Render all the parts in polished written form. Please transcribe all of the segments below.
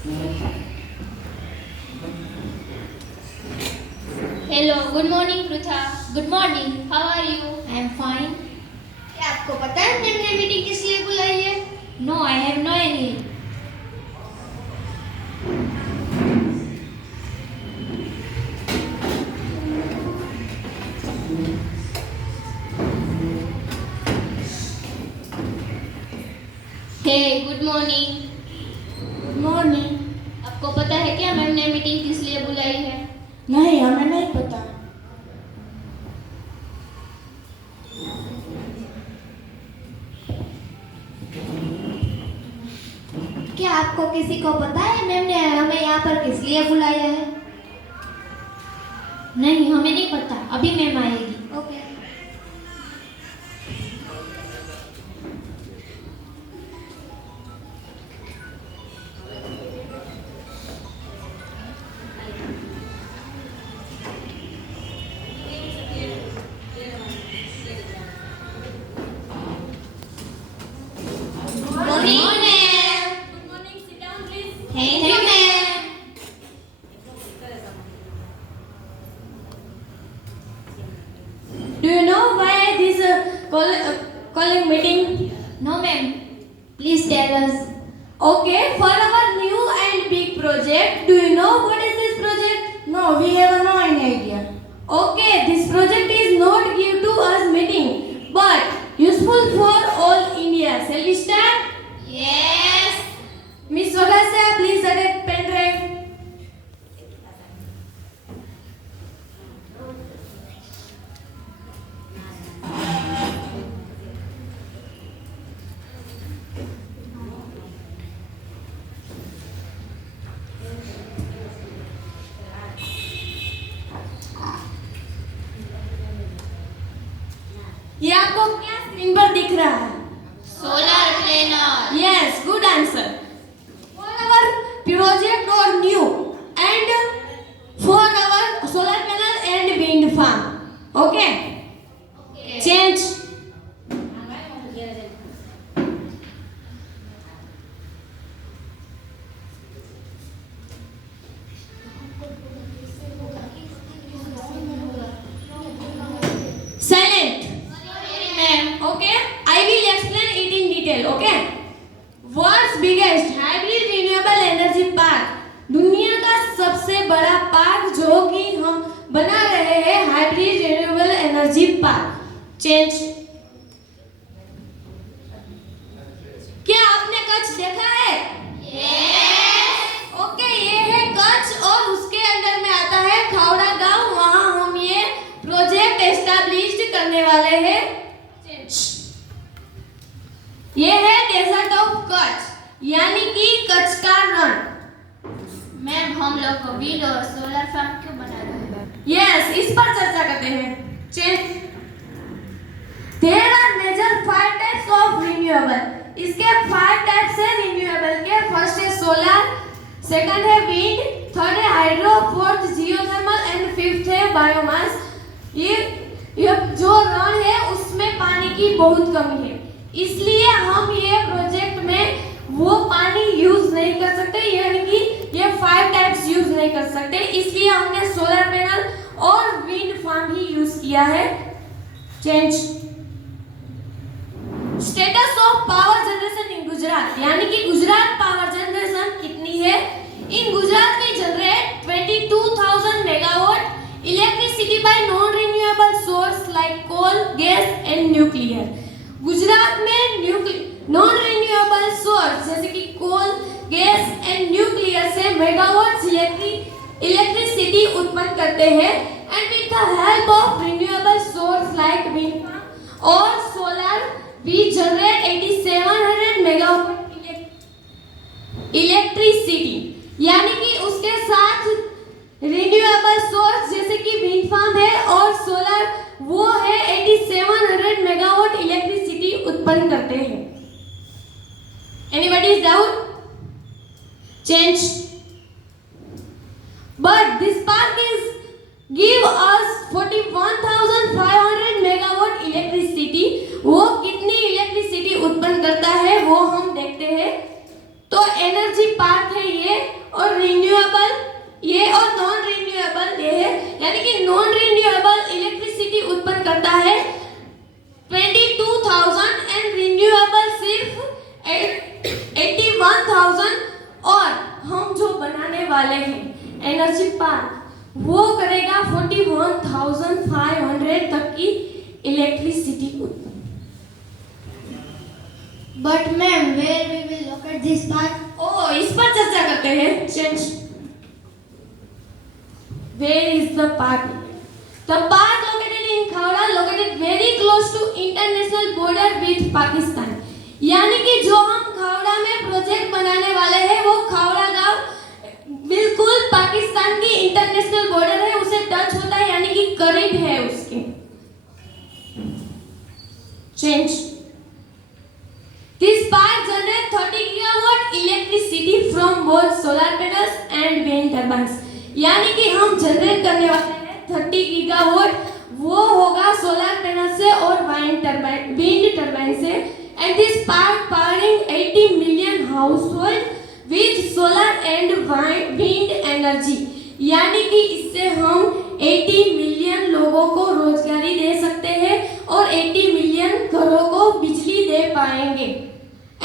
Hello, good morning, Prutha. Good morning. How are you? I am fine. क्या आपको पता है हमने मीटिंग किस लिए बुलाई है? No, I have no any. Hey, good morning. Good morning. आपको पता है क्या हमने मीटिंग किस लिए बुलाई है? नहीं, हमें नहीं पता. क्या आपको किसी को पता है मैम ने हमें यहाँ पर किस लिए बुलाया है? नहीं, हमें नहीं पता. अभी मैम आएगी. Okay. Thank you, ma'am. Do you know why this calling meeting? No, ma'am. Please tell us. Okay, for our new and big project. Do you know what is this project? No, we have no idea. Okay, this project is not give to us meeting, but useful for all India. Shall we start? Yes. Miss Vagasya, please attach pen drive. ये आपको क्या screen पर दिख रहा है? Solar panel. Yes, good answer. For our project or new and for our solar panel and wind farm. Okay? Change. Silent. Ma'am. Okay? I will explain it in detail. Okay? World's biggest hybrid renewable energy park. दुनिया का सबसे बड़ा park जो कि हम बना रहे हैं hybrid renewable energy park. Change. क्या आपने कच्छ देखा है? Yes. ओके, ये है कच्छ और उसके अंदर में आता है खावड़ा गांव. वहां हम ये प्रोजेक्ट एस्टैब्लिश्ड करने वाले हैं. ये है डेजर्ट ऑफ कच्छ यानी कि कच्छ का रण. मैम हम लोग विंड और सोलर फार्म क्यों बना रहे हैं? यस, इस पर चर्चा करते हैं. Change. There are major 5 types of renewable. इसके 5 टाइप्स है रिन्यूएबल के. फर्स्ट है सोलर, सेकंड है विंड, थर्ड है hydro, fourth geothermal and fifth है बायोमास. ये जो रण है उसमें पानी की बहुत कमी है, इसलिए हम ये प्रोजेक्ट में वो पानी यूज नहीं कर सकते, यानी कि ये 5 टाइप्स यूज नहीं कर सकते. इसलिए हमने सोलर पैनल और विंड फार्म ही यूज किया है. Change. Status of power generation in Gujarat यानी कि गुजरात पावर जनरेशन कितनी है? इन गुजरात में generate 22,000 megawatt electricity by non renewable source like coal, gas and nuclear. Gujarat में नॉन रिन्यूएबल सोर्स जैसे कि कोल, गैस एंड न्यूक्लियर से मेगावाट इलेक्ट्रिसिटी उत्पन्न करते हैं. And with the help of renewable source like wind और solar we generate 8700 megawatt electricity. यानी कि उसके साथ रिन्यूएबल सोर्स जैसे कि विंड फार्म है और सोलर वो है 8700 मेगावाट इलेक्ट्रिसिटी उत्पन्न करते हैं. Anybody's doubt? Change. But this park is give us 41,500 megawatt electricity. वो कितनी इलेक्ट्रिसिटी उत्पन्न करता है वो हम देखते हैं. तो एनर्जी पार्क है ये But ma'am, where we will locate this park? ओ इस पर चर्चा करते हैं। Change. Where is the park? The park located in Khawda located very close to international border with Pakistan. यानी कि जो हम खावड़ा में प्रोजेक्ट बनाने वाले हैं वो खावड़ा गांव बिल्कुल पाकिस्तान की इंटरनेशनल बॉर्डर है, उसे टच होता है यानी कि करीब है उसके। Change. This park generates 30 gigawatt electricity from both solar panels and wind turbines. यानी कि हम जनरेट करने वाले हैं 30 गीगावाट, वो होगा सोलर पैनल से और विंड टरबाइन से। And this park powering 80 million households with solar and wind energy. यानी कि इससे हम 80 मिलियन लोगों को रोजगारी दे सकते हैं और 80 मिलियन घरों को बिजली दे पाएंगे।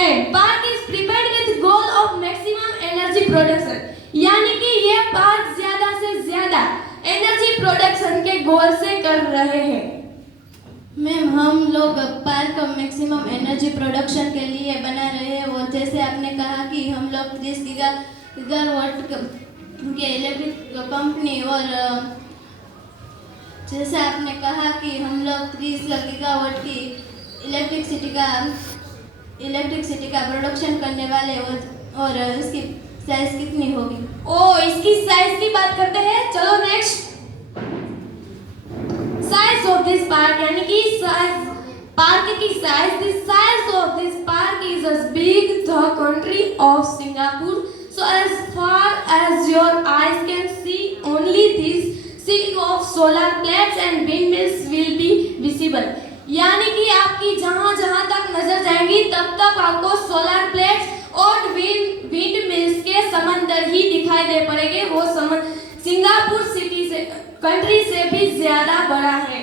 And park is prepared with goal of maximum energy production. यानी कि ये पार्क ज्यादा से ज्यादा एनर्जी प्रोडक्शन के गोल से कर रहे हैं। मैम, हम लोग पार्क मैक्सिमम एनर्जी प्रोडक्शन के लिए बना रहे हैं। वो जैसे आपने कहा कि हम लोग 30 गीगावाट के इलेक्ट्रिक कंपनी, और जैसे आपने कहा कि हम लोग 30 गीगावाट की इलेक्ट्रिसिटी का प्रोडक्शन करने वाले, और इसकी साइज कितनी होगी? ओ इसकी साइज की बात करते हैं। चलो next. Size of this park यानी कि पार्क की size. The size of this park is as big the country of Singapore. So as far as your eyes can see, only this sea of solar plates and windmills will be visible. यानी कि आपकी जहां जहां तक नजर जाएंगी तब तक आपको सोलर प्लेट्स और विंड मिल्स के समंदर ही दिखाई दे पड़ेंगे। वो सिंगापुर सिटी से कंट्री से भी ज्यादा बड़ा है।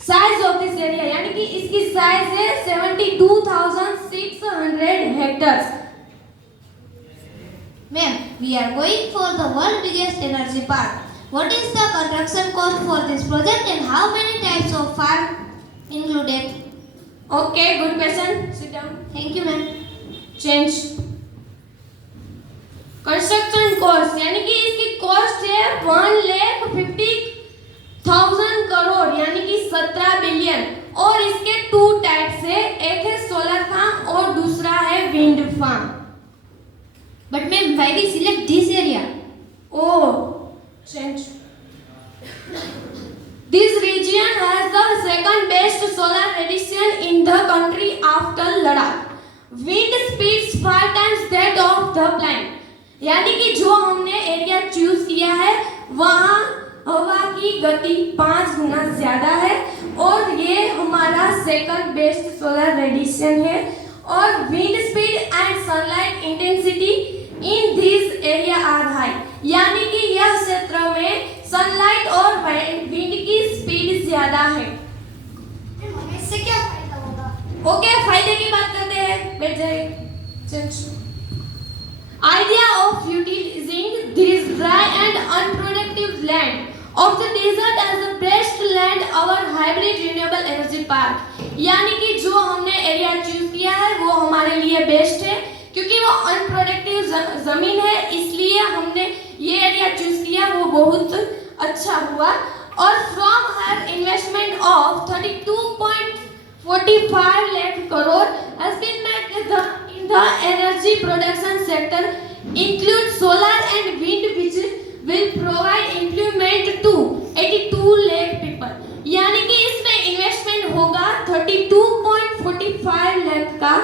साइज ऑफ दिस एरिया यानी कि इसकी साइज है 72,600 hectares. Ma'am, we are going for the world biggest energy park. What is the construction cost for this project and how many types of farm included? Okay, good question. Sit down. Thank you, ma'am. Change. Construction cost यानी कि इसकी cost है 1,50,000 करोड़ यानी कि 17 billion. और इसके 2 types है, एक है सोलर फार्म और दूसरा है wind farm. But ma'am, why we select this area? Oh, change. This region has the second best solar radiation in the country after Ladakh. Wind speeds 5 times that of the planet. यानी कि जो हमने area choose किया है वहाँ हवा की गति 5 गुना ज्यादा है और ये हमारा सेकंड बेस्ट सोलर रेडिएशन है। और wind speed and sunlight intensity in this area are high, यानी कि यह क्षेत्र में सनलाइट और विंड की स्पीड ज्यादा है। इससे क्या फायदा होगा? ओके, फायदे की बात करते हैं। बैठ जाइए। Idea of utilizing this dry and unproductive land of the desert as the best land our hybrid renewable energy park। यानी कि जो हमने एरिया चूज किया है वो हमारे लिए बेस्ट है क्योंकि वो अनप्रोडक्टिव जमीन है, इसलिए हमने ये एरिया चूज किया, वो बहुत अच्छा हुआ। और from her investment of 32.45 lakh crore has been made in the energy production sector include solar and wind which will provide employment to 82 lakh people। यानी कि इसमें इन्वेस्टमेंट होगा 32.45 लाख का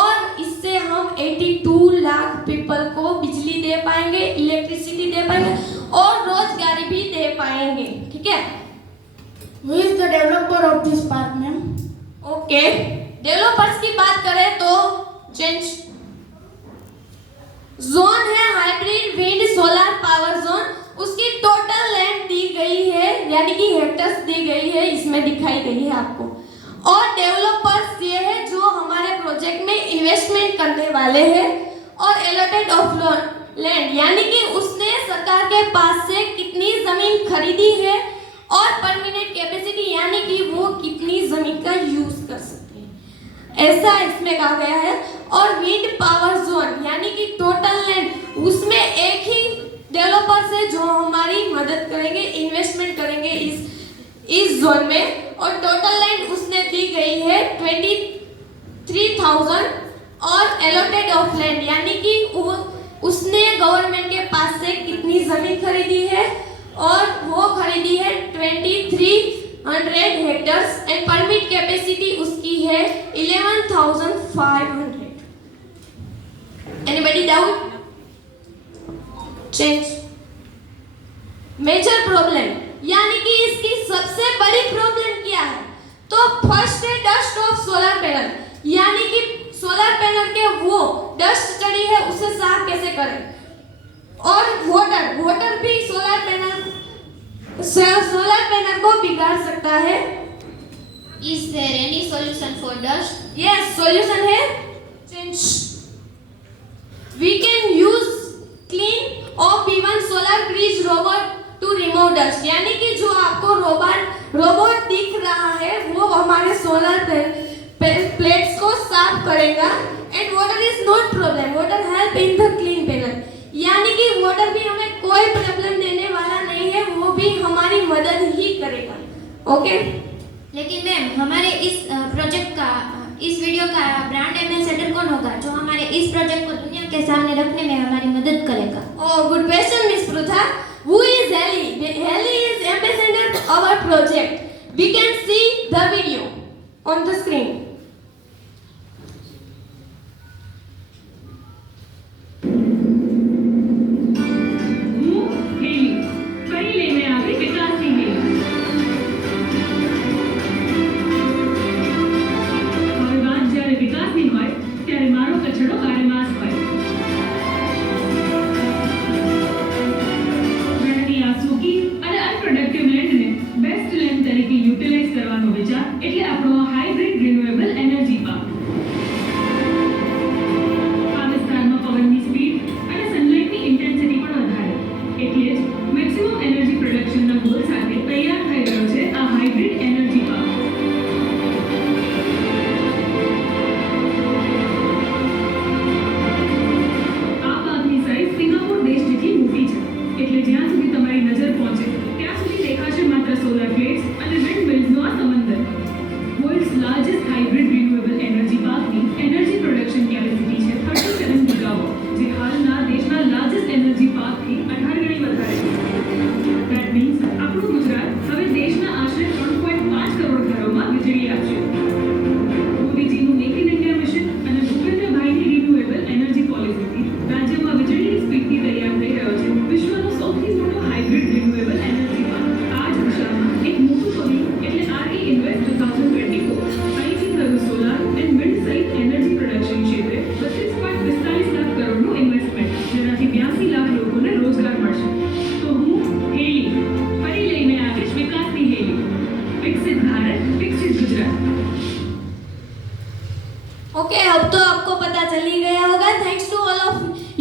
और इससे हम 82 लाख पीपल को बिजली दे पाएंगे, इलेक्ट्रिसिटी दे पाएंगे और रोजगारी भी दे पाएंगे। ठीक है। Who is the developer of this park, ma'am? Okay, developers की बात करें तो चेंज जोन है hybrid wind solar power zone. उसकी टोटल लैंड दी गई है यानी कि हेक्टर्स दी गई है, इसमें दिखाई गई है आपको। और डेवलपर्स ये है जो हमारे प्रोजेक्ट में इन्वेस्टमेंट करने वाले हैं। और एलोटेड ऑफ लैंड यानी कि उसने सरकार के पास से कितनी जमीन खरीदी है और परमिनेंट कैपेसिटी यानी कि वो कितनी जमीन का यूज कर सकते हैं। ऐसा इसमें कहा गया है। और विंड पावर जोन यानी कि टोटल लैंड, उसमें एक ही डेवलपर से जो हमारी मदद करेंगे, इन्वेस्टमेंट करेंगे इस जोन में। और टोटल लैंड उसने दी गई है 23,000 और एलोटेड ऑफ लैंड यानी कि उसने गवर्नमेंट के पास से कितनी जमीन खरीदी है, और वो खरीदी है 2300 हेक्टर्स एंड परमिट कैपेसिटी उसकी है 11,500। Anybody doubt? Change. Major problem यानी कि इसकी सबसे बड़ी प्रॉब्लम क्या है? तो फर्स्ट है डस्ट ऑफ सोलर पैनल, यानी कि सोलर पैनल के वो डस्ट चढ़ी है उसे साफ कैसे करें। और वाटर भी सोलर पैनल को बिगाड़ सकता है। Is there any solution for dust? Yes, solution है change. We can use clean or even solar grease robot to remove dust, यानी कि जो आपको रोबोट दिख रहा है वो हमारे सोलर प्लेट्स को साफ करेगा। And water is not problem, water help in the clean panel, यानी कि वाटर भी हमें कोई प्रॉब्लम देने वाला नहीं है, वो भी हमारी मदद ही करेगा। ओके लेकिन मैम हमारे इस प्रोजेक्ट का, इस वीडियो का ब्रांड एम्बेसडर कौन होगा जो हमारे इस प्रोजेक्ट को दुनिया के सामने रखने में हमारी मदद करेगा? Oh, good question, Miss Prutha. Who is Heli? Heli is ambassador to our project. We can see the video on the screen. એટલે આપણો હાઇબ્રિડ રિન્યુએબલ એનર્જી પાર્ક આ વિસ્તારમાં પવનની સ્પીડ અને સનલાઇટની ઇન્ટેન્સિટી પણ વધારે, એટલે જ મેક્સિમમ એનર્જી પ્રોડક્શનના ગોલ સાથે તૈયાર થઈ રહ્યો છે આ હાઇબ્રિડ એનર્જી પાર્ક। આ પાર્કની સાઇઝ સિંગાપોર દેશ જેટલી મોટી છે, એટલે જ્યાં સુધી તમારી નજર પહોંચે ત્યાં સુધી દેખાશે માત્ર સોલર પ્લેટ્સ અને વિન્ડ મિલ્સનો આ સમંદર। World's largest hybrid renewable energy park ની energy production capacity છે 37 gigawatt, જે હાલના દેશના largest energy park થી 18 ગણી વધારે છે। That means આપણું ગુજરાત હવે દેશના આશરે 3.5 કરોડ ઘરોમાં વીજળી આપશે। મોદીજીનું મેક ઇન ઇન્ડિયા મિશન અને ભૂપેન્દ્રભાઈની રિન્યુએબલ એનર્જી પોલિસીથી રાજ્યમાં વીજળીની સ્પીડથી તૈયાર થઈ રહ્યો છે વિશ્વનો સૌથી મોટો હાઇબ્રિડ રિન્યુએબલ એનર્જી પાર્ક। આ જ દિશામાં એક મોટું પગલું એટલે RE Invest 2024 અહીંથી થયું સોલાર એન્ડ વિન્ડ સહિત એનર્જી પ્રોડક્શન ક્ષેત્રે 32.45 લાખ કરોડનું ઇન્વેસ્ટમેન્ટ, જેનાથી 82 લાખ લોકોને રોજગાર મળશે। તો હું હેલી ફરી લઈને આવીશ વિકાસની હેલી, વિકસિત ભારત વિકસિત ગુજરાત। ओके अब तो आपको पता चल ही गया होगा। Thanks to all of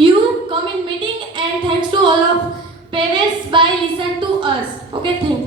you come in meeting and thanks to all of parents by listen to us. Okay thank